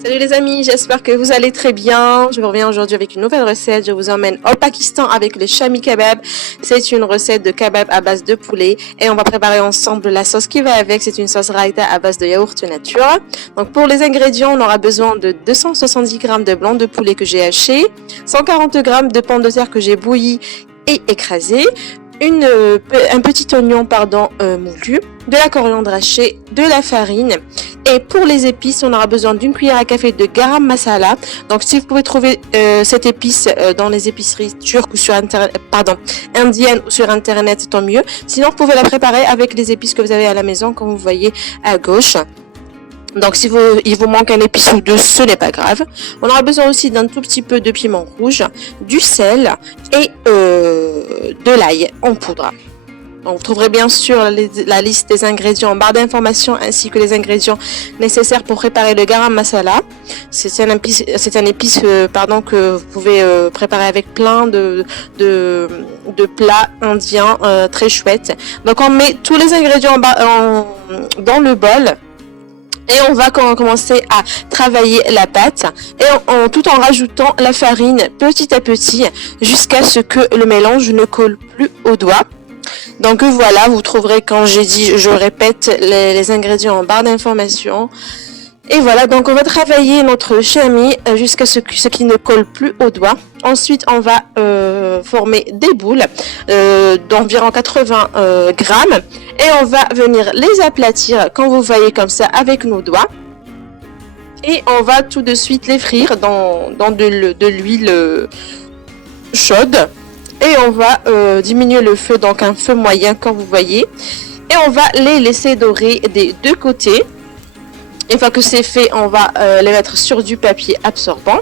Salut les amis, j'espère que vous allez très bien. Je vous reviens aujourd'hui avec une nouvelle recette. Je vous emmène au Pakistan avec le Shami Kebab. C'est une recette de kebab à base de poulet et on va préparer ensemble la sauce qui va avec. C'est une sauce raïta à base de yaourt nature. Donc pour les ingrédients, on aura besoin de 270 g de blanc de poulet que j'ai haché, 140 g de pommes de terre que j'ai bouilli et écrasé, un petit oignon moulu, de la coriandre hachée, de la farine. Et pour les épices, on aura besoin d'une cuillère à café de garam masala. Donc si vous pouvez trouver cette épice dans les épiceries turques ou sur indiennes ou sur internet, tant mieux. Sinon, vous pouvez la préparer avec les épices que vous avez à la maison, comme vous voyez à gauche. Donc si il vous manque un épice ou deux, ce n'est pas grave. On aura besoin aussi d'un tout petit peu de piment rouge, du sel et de l'ail en poudre. Donc, vous trouverez bien sûr la liste des ingrédients en barre d'informations ainsi que les ingrédients nécessaires pour préparer le garam masala. C'est un épice que vous pouvez préparer avec plein de plats indiens très chouettes. Donc on met tous les ingrédients dans le bol. Et on va commencer à travailler la pâte tout en rajoutant la farine petit à petit jusqu'à ce que le mélange ne colle plus aux doigts. Donc voilà, vous trouverez, quand j'ai dit, je répète, les ingrédients en barre d'informations. Et voilà, donc on va travailler notre shami jusqu'à ce qu'il ne colle plus aux doigts. Ensuite, on va former des boules d'environ 80 grammes. Et on va venir les aplatir, quand vous voyez comme ça, avec nos doigts. Et on va tout de suite les frire dans de l'huile chaude. Et on va diminuer le feu, donc un feu moyen, comme vous voyez. Et on va les laisser dorer des deux côtés. Une fois que c'est fait, on va les mettre sur du papier absorbant.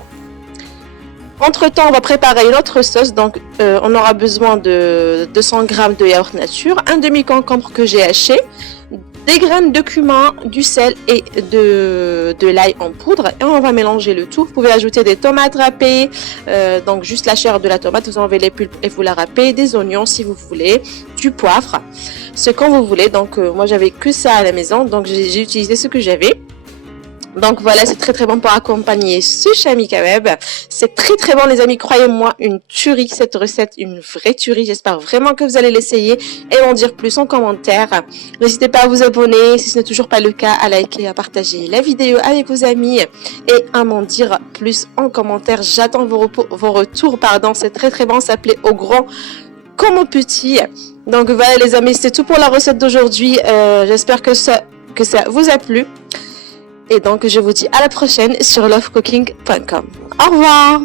Entre temps, on va préparer une autre sauce. Donc, on aura besoin de 200 g de yaourt nature, un demi-concombre que j'ai haché, des graines de cumin, du sel et de l'ail en poudre. Et on va mélanger le tout. Vous pouvez ajouter des tomates râpées, donc juste la chair de la tomate. Vous enlevez les pulpes et vous la râpez, des oignons si vous voulez, du poivre, ce qu'on vous voulez. Donc, moi, j'avais que ça à la maison, donc j'ai utilisé ce que j'avais. Donc voilà, c'est très très bon pour accompagner ce shami kebab. C'est très très bon les amis, croyez-moi, une tuerie cette recette, une vraie tuerie. J'espère vraiment que vous allez l'essayer et m'en dire plus en commentaire. N'hésitez pas à vous abonner si ce n'est toujours pas le cas, à liker, à partager la vidéo avec vos amis et à m'en dire plus en commentaire. J'attends vos retours, c'est très très bon, ça plaît aux grands comme aux petits. Donc voilà les amis, c'est tout pour la recette d'aujourd'hui. J'espère que ça vous a plu. Et donc, je vous dis à la prochaine sur lovecooking.com. Au revoir!